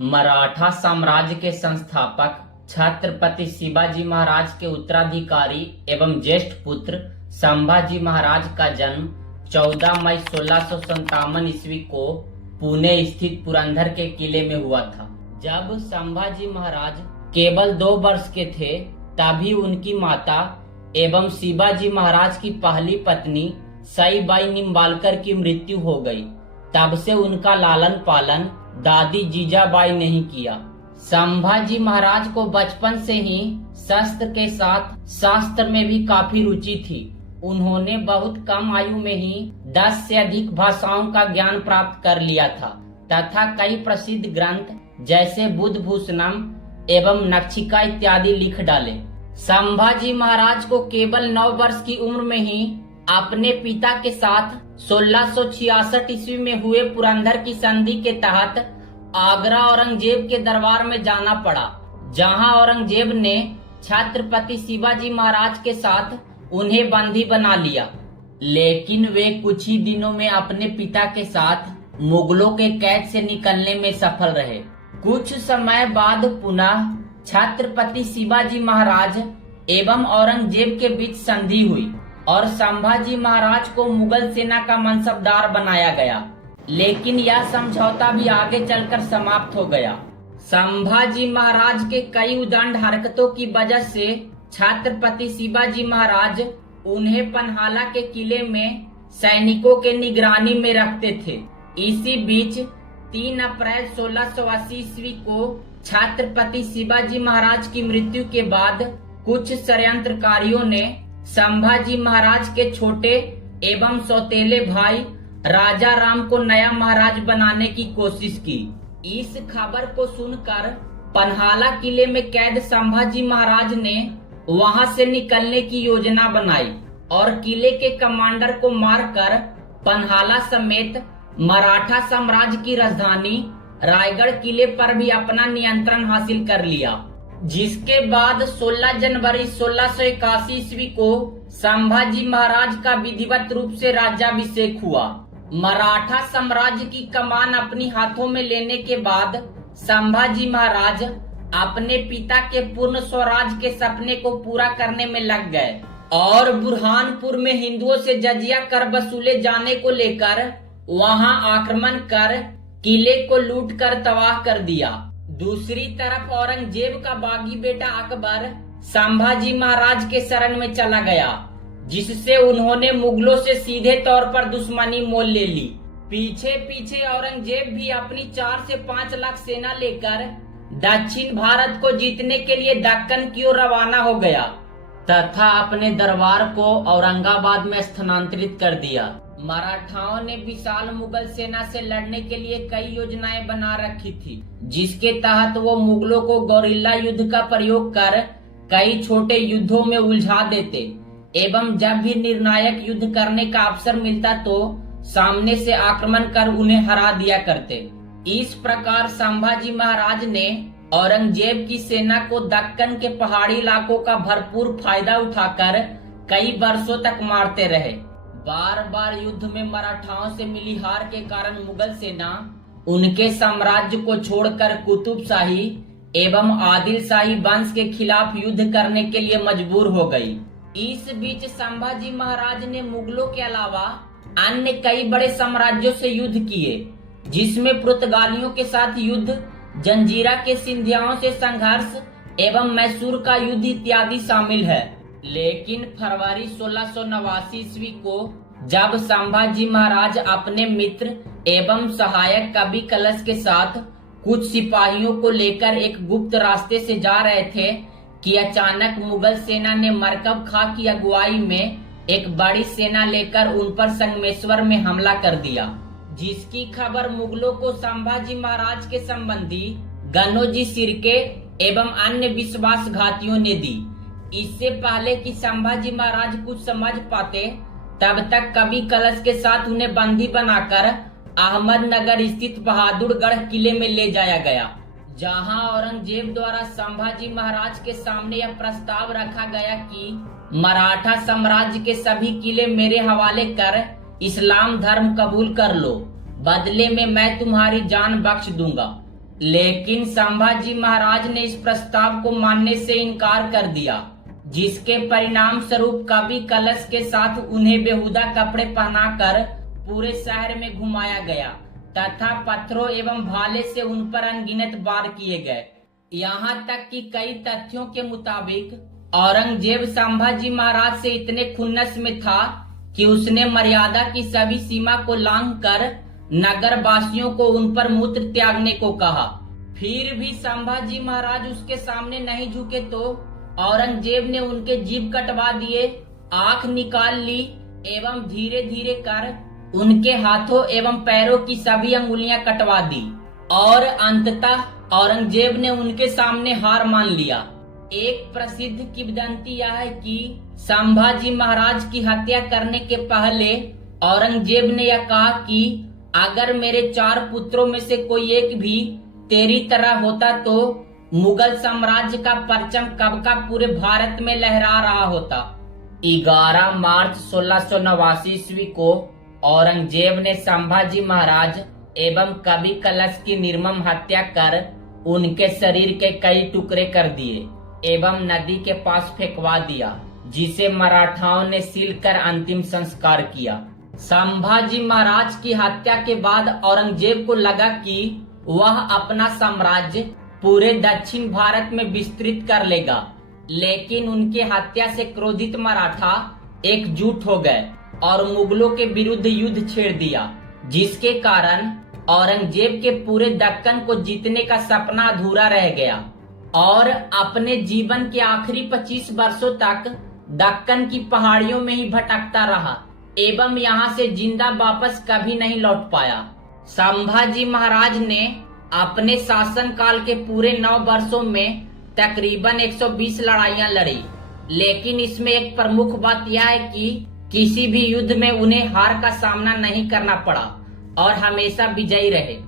मराठा साम्राज्य के संस्थापक छत्रपति शिवाजी महाराज के उत्तराधिकारी एवं ज्येष्ठ पुत्र संभाजी महाराज का जन्म 14 मई 1657 ईस्वी को पुणे स्थित पुरंदर के किले में हुआ था। जब संभाजी महाराज केवल 2 वर्ष के थे तभी उनकी माता एवं शिवाजी महाराज की पहली पत्नी सईबाई निम्बालकर की मृत्यु हो गई। तब से उनका लालन पालन दादी जीजाबाई ने किया। संभाजी महाराज को बचपन से ही शस्त्र के साथ शास्त्र में भी काफी रुचि थी। उन्होंने बहुत कम आयु में ही 10 से अधिक भाषाओं का ज्ञान प्राप्त कर लिया था तथा कई प्रसिद्ध ग्रंथ जैसे बुद्धभूषणम एवं नक्षिका इत्यादि लिख डाले। संभाजी महाराज को केवल 9 वर्ष की उम्र में ही अपने पिता के साथ 1666 ईस्वी में हुए पुरंदर की संधि के तहत आगरा औरंगजेब के दरबार में जाना पड़ा, जहां औरंगजेब ने छत्रपति शिवाजी महाराज के साथ उन्हें बंदी बना लिया। लेकिन वे कुछ ही दिनों में अपने पिता के साथ मुगलों के कैद से निकलने में सफल रहे। कुछ समय बाद पुनः छत्रपति शिवाजी महाराज एवं औरंगजेब के बीच संधि हुई और संभाजी महाराज को मुगल सेना का मनसबदार बनाया गया। लेकिन यह समझौता भी आगे चलकर समाप्त हो गया। संभाजी महाराज के कई उद्दंड हरकतों की वजह से छत्रपति शिवाजी महाराज उन्हें पन्हाला के किले में सैनिकों के निगरानी में रखते थे। इसी बीच 3 अप्रैल 1680 ईस्वी को छत्रपति शिवाजी महाराज की मृत्यु के बाद कुछ षड्यंत्रकारियों ने संभाजी महाराज के छोटे एवं सौतेले भाई राजा राम को नया महाराज बनाने की कोशिश की। इस खबर को सुनकर पन्हाला किले में कैद संभाजी महाराज ने वहां से निकलने की योजना बनाई और किले के कमांडर को मारकर पन्हाला समेत मराठा साम्राज्य की राजधानी रायगढ़ किले पर भी अपना नियंत्रण हासिल कर लिया। जिसके बाद 16 जनवरी 1681 ईस्वी को संभाजी महाराज का विधिवत रूप से राज्याभिषेक हुआ। मराठा साम्राज्य की कमान अपनी हाथों में लेने के बाद संभाजी महाराज अपने पिता के पूर्ण स्वराज के सपने को पूरा करने में लग गए और बुरहानपुर में हिंदुओं से जजिया कर वसूले जाने को लेकर वहां आक्रमण कर किले को लूट कर तबाह कर दिया। दूसरी तरफ औरंगजेब का बागी बेटा अकबर संभाजी महाराज के शरण में चला गया, जिससे उन्होंने मुगलों से सीधे तौर पर दुश्मनी मोल ले ली। पीछे पीछे औरंगजेब भी अपनी 4 से 5 लाख सेना लेकर दक्षिण भारत को जीतने के लिए दक्कन की ओर रवाना हो गया तथा अपने दरबार को औरंगाबाद में स्थानांतरित कर दिया। मराठाओं ने विशाल मुगल सेना से लड़ने के लिए कई योजनाएं बना रखी थी, जिसके तहत वो मुगलों को गोरिल्ला युद्ध का प्रयोग कर कई छोटे युद्धों में उलझा देते एवं जब भी निर्णायक युद्ध करने का अवसर मिलता तो सामने से आक्रमण कर उन्हें हरा दिया करते। इस प्रकार संभाजी महाराज ने औरंगजेब की सेना को दक्कन के पहाड़ी इलाकों का भरपूर फायदा उठाकर कई वर्षों तक मारते रहे। बार बार युद्ध में मराठाओं से मिली हार के कारण मुगल सेना उनके साम्राज्य को छोड़कर कुतुब शाही एवं आदिल शाही वंश के खिलाफ युद्ध करने के लिए मजबूर हो गई। इस बीच संभाजी महाराज ने मुगलों के अलावा अन्य कई बड़े साम्राज्यों से युद्ध किए, जिसमें पुर्तगालियों के साथ युद्ध, जंजीरा के सिंधियाओं से संघर्ष एवं मैसूर का युद्ध इत्यादि शामिल है। लेकिन फरवरी 1689 ईस्वी को जब संभाजी महाराज अपने मित्र एवं सहायक कवि कलश के साथ कुछ सिपाहियों को लेकर एक गुप्त रास्ते से जा रहे थे कि अचानक मुगल सेना ने मरकब खां की अगुवाई में एक बड़ी सेना लेकर उन पर संगमेश्वर में हमला कर दिया, जिसकी खबर मुगलों को संभाजी महाराज के संबंधी गनोजी सिरके एवं अन्य विश्वासघातियों ने दी। इससे पहले कि संभाजी महाराज कुछ समझ पाते तब तक कवि कलश के साथ उन्हें बंदी बनाकर अहमदनगर स्थित बहादुरगढ़ किले में ले जाया गया, जहां औरंगजेब द्वारा संभाजी महाराज के सामने यह प्रस्ताव रखा गया कि मराठा साम्राज्य के सभी किले मेरे हवाले कर इस्लाम धर्म कबूल कर लो, बदले में मैं तुम्हारी जान बख्श दूंगा। लेकिन संभाजी महाराज ने इस प्रस्ताव को मानने से इनकार कर दिया, जिसके परिणाम स्वरूप कवि कलश के साथ उन्हें बेहुदा कपड़े पहनाकर पूरे शहर में घुमाया गया तथा पत्थरों एवं भाले से उन पर अनगिनत वार किए गए। यहाँ तक कि कई तथ्यों के मुताबिक औरंगजेब संभाजी महाराज से इतने खुन्नस में था कि उसने मर्यादा की सभी सीमा को लांघकर नगर वासियों को उन पर मूत्र त्यागने को कहा। फिर भी संभाजी महाराज उसके सामने नहीं झुके तो औरंगजेब ने उनके जीभ कटवा दिए, आंख निकाल ली एवं धीरे धीरे कर उनके हाथों एवं पैरों की सभी अंगुलियां कटवा दी और अंततः औरंगजेब ने उनके सामने हार मान लिया। एक प्रसिद्ध किंवदंती यह है कि संभाजी महाराज की हत्या करने के पहले औरंगजेब ने यह कहा कि अगर मेरे 4 पुत्रों में से कोई एक भी तेरी तरह होता तो मुगल साम्राज्य का परचम कब का पूरे भारत में लहरा रहा होता। 11 मार्च 1689 ईस्वी को औरंगजेब ने संभाजी महाराज एवं कवि कलश की निर्मम हत्या कर उनके शरीर के कई टुकड़े कर दिए एवं नदी के पास फेंकवा दिया, जिसे मराठाओं ने सील कर अंतिम संस्कार किया। संभाजी महाराज की हत्या के बाद औरंगजेब को लगा कि वह अपना साम्राज्य पूरे दक्षिण भारत में विस्तृत कर लेगा, लेकिन उनकी हत्या से क्रोधित मराठा एकजुट हो गए और मुगलों के विरुद्ध युद्ध छेड़ दिया, जिसके कारण औरंगजेब के पूरे दक्कन को जीतने का सपना अधूरा रह गया और अपने जीवन के आखिरी 25 वर्षों तक दक्कन की पहाड़ियों में ही भटकता रहा एवं यहाँ से जिंदा वापस कभी नहीं लौट पाया। संभाजी महाराज ने अपने शासन काल के पूरे 9 वर्षों में तकरीबन 120 लड़ाइयां लड़ी, लेकिन इसमें एक प्रमुख बात यह है कि किसी भी युद्ध में उन्हें हार का सामना नहीं करना पड़ा और हमेशा विजयी रहे।